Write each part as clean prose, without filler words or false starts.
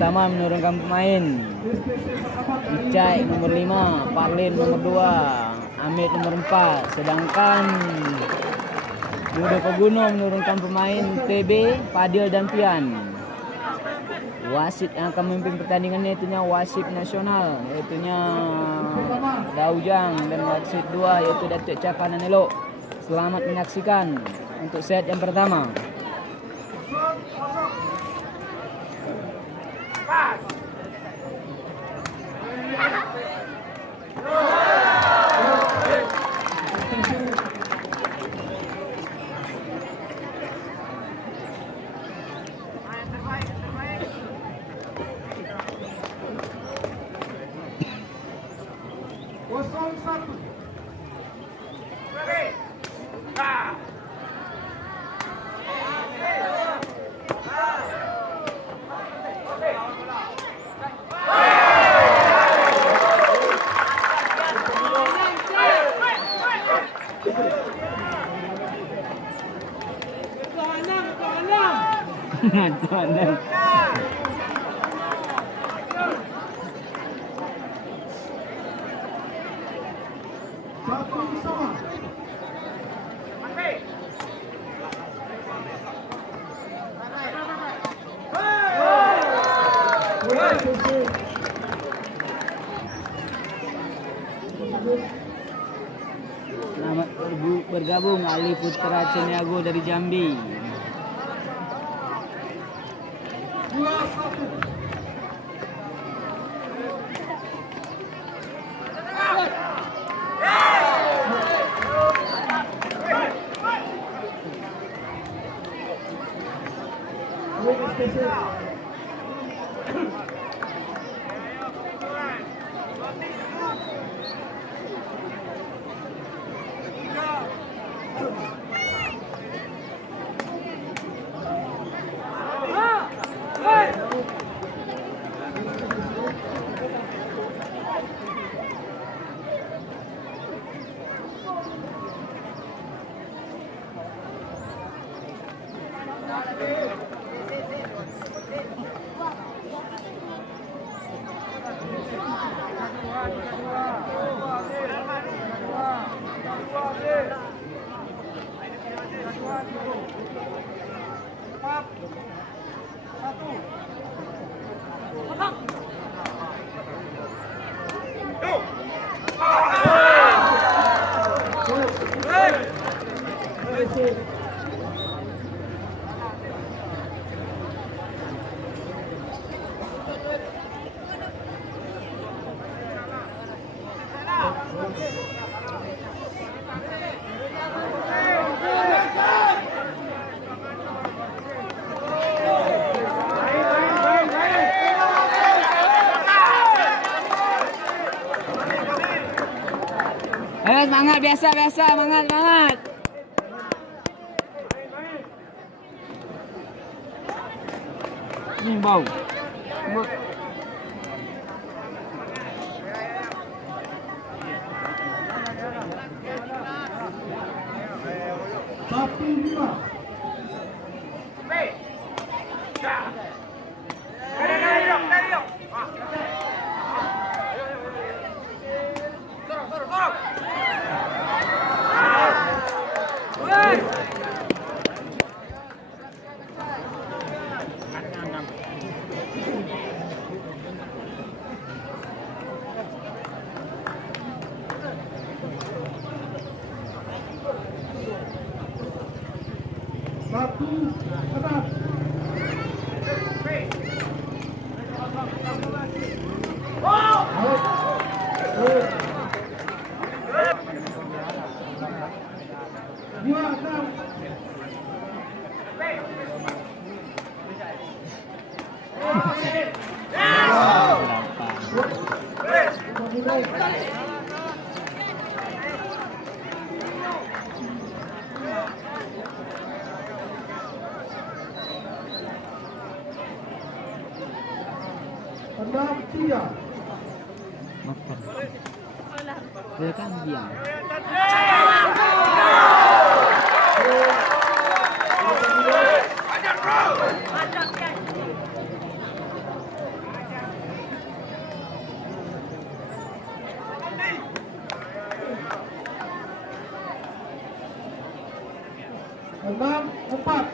sama menurunkan pemain. Icai nomor 5, Parlin nomor 2, Amit nomor 4. Sedangkan Yudo Peguno menurunkan pemain TB, Fadil dan Pian. Wasit yang akan memimpin pertandingannya itunya wasit nasional, yaitunya Daujang, dan wasit 2 yaitu Datuk Cakanan Elok. Selamat menyaksikan untuk set yang pertama. Selamat bergabung Ali Putra Ceniago dari Jambi. Semangat biasa, semangat. Ini bau. 6-4.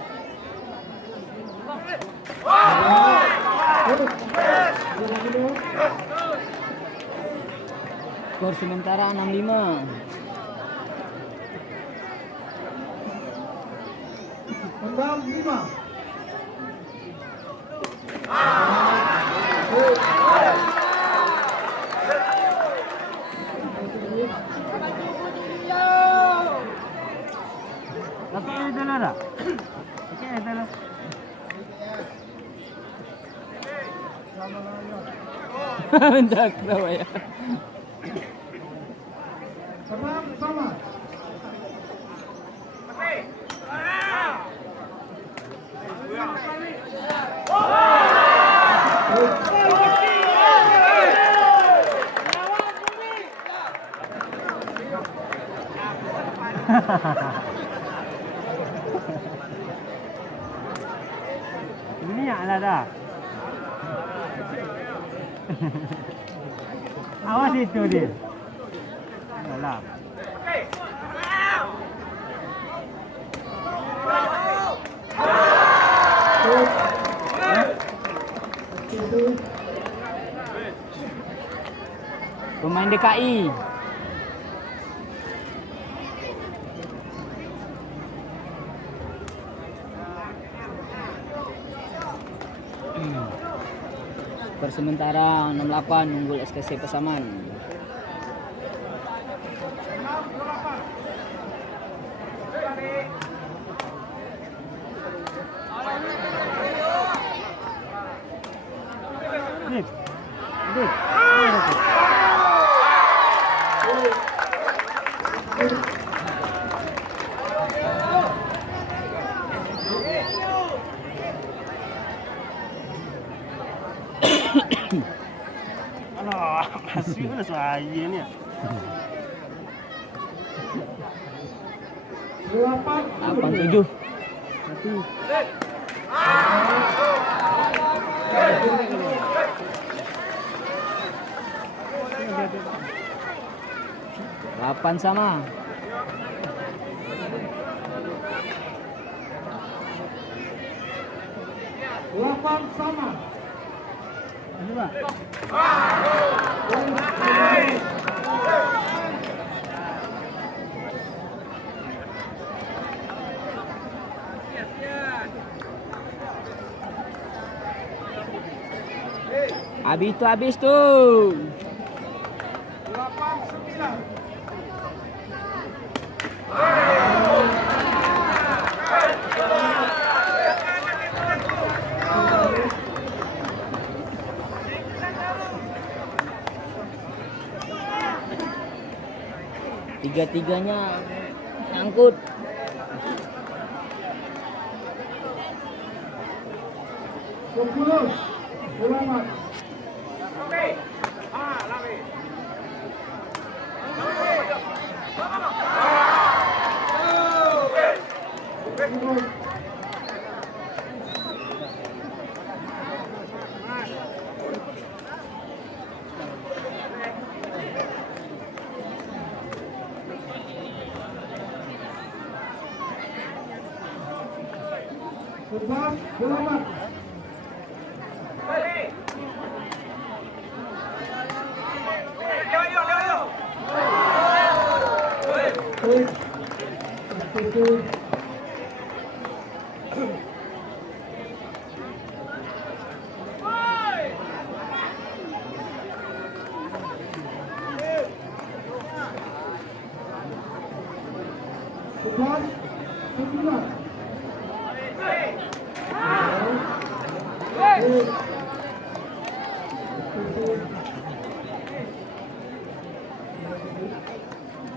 Skor sementara 6-5. 6-5. Tapi itu lah. Oke, itu lah. Bentar, kenapa ya? Sama. Minyak lah dah. Awas itu dia. Alah. Pemain DKI. Per sementara 68 unggul STC Pasaman. Dik. Alah, masih mana saya ni? 87. Tapi 8 sama. Ini Pak. Habis tuh. 8-9. Tiga-tiganya nyangkut. Selamat. Selamat.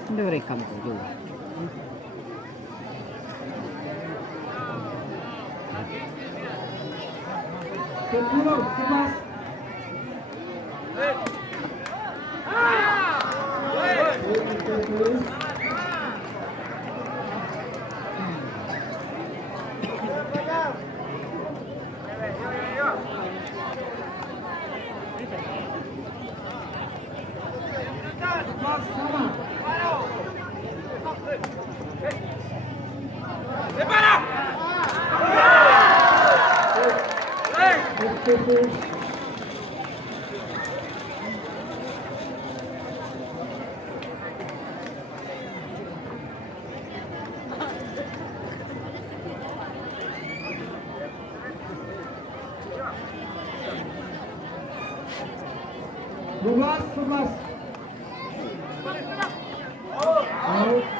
Ini rekam tuh. Separa! STC. 12-11. Out.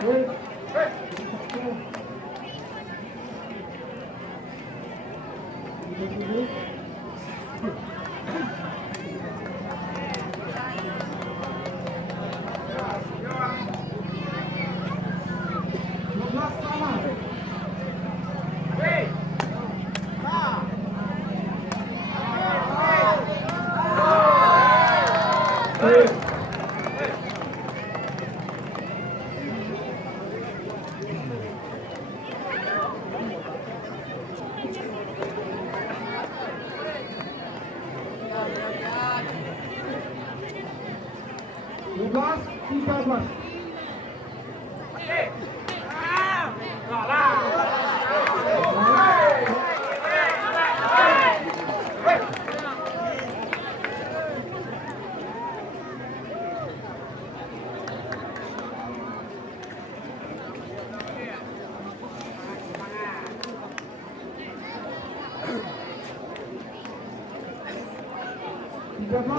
Break. 12 sama. Lukas 13.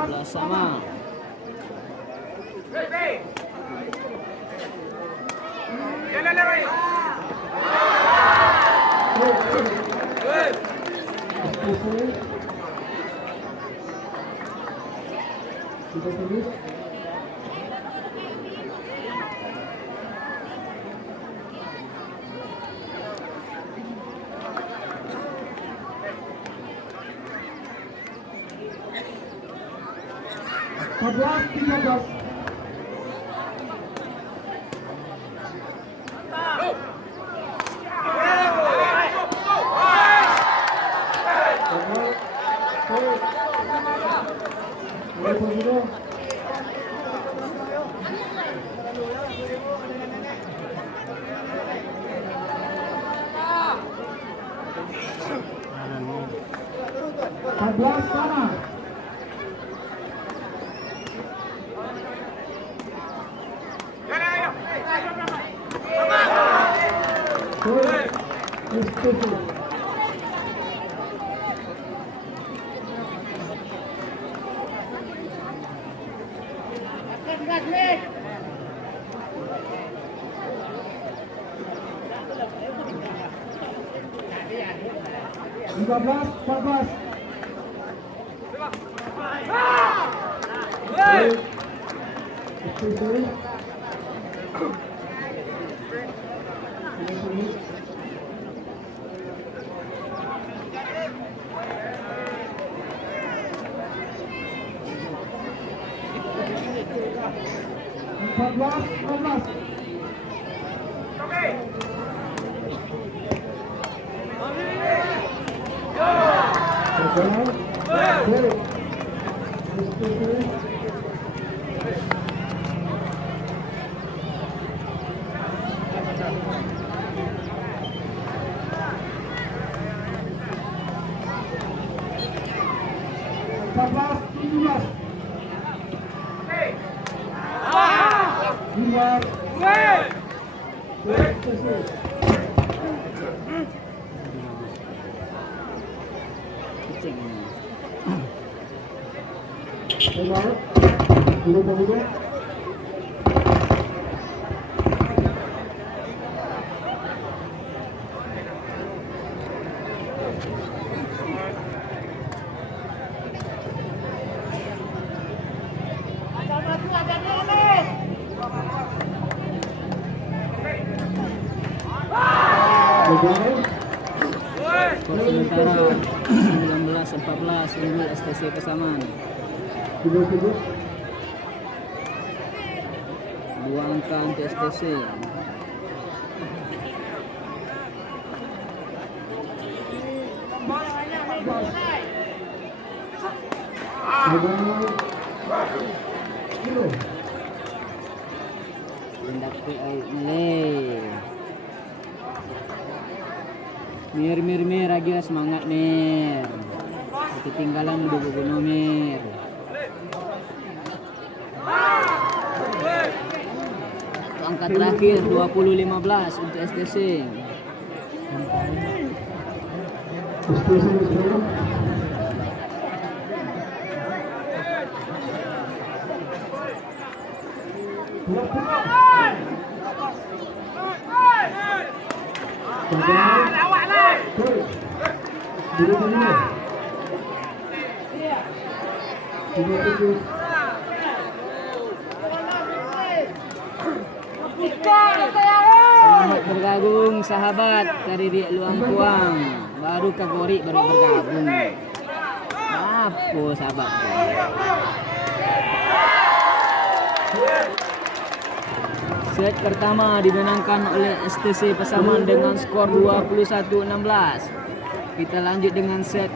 Belas sama. Sebelas 13. Sama. Tiga belas 14. Empat belas 15. Skor sementara 19-14 unggul STC Pasaman. Dua angka untuk STC. Tindak Malay. Mir lagi lah, semangat Mir. ketinggalan Mudo Pogonomir. Angka terakhir 20-15 untuk STC. Selamat bergabung sahabat dari Luang Kuang. Baru kagori baru bergabung. Apa sahabat? Set pertama dimenangkan oleh STC Pasaman dengan skor 21-16. Kita lanjut dengan set